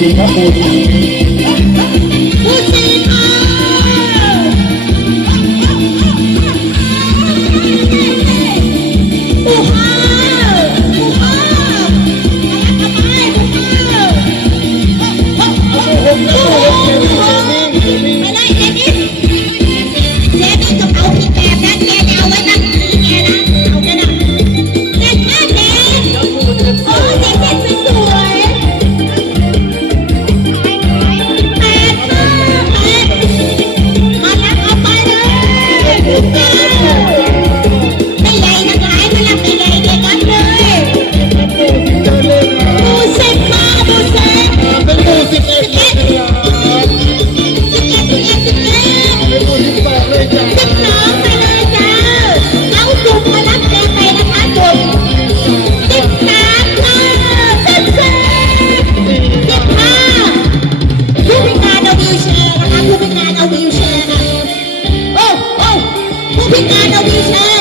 brincadeira. I know we have.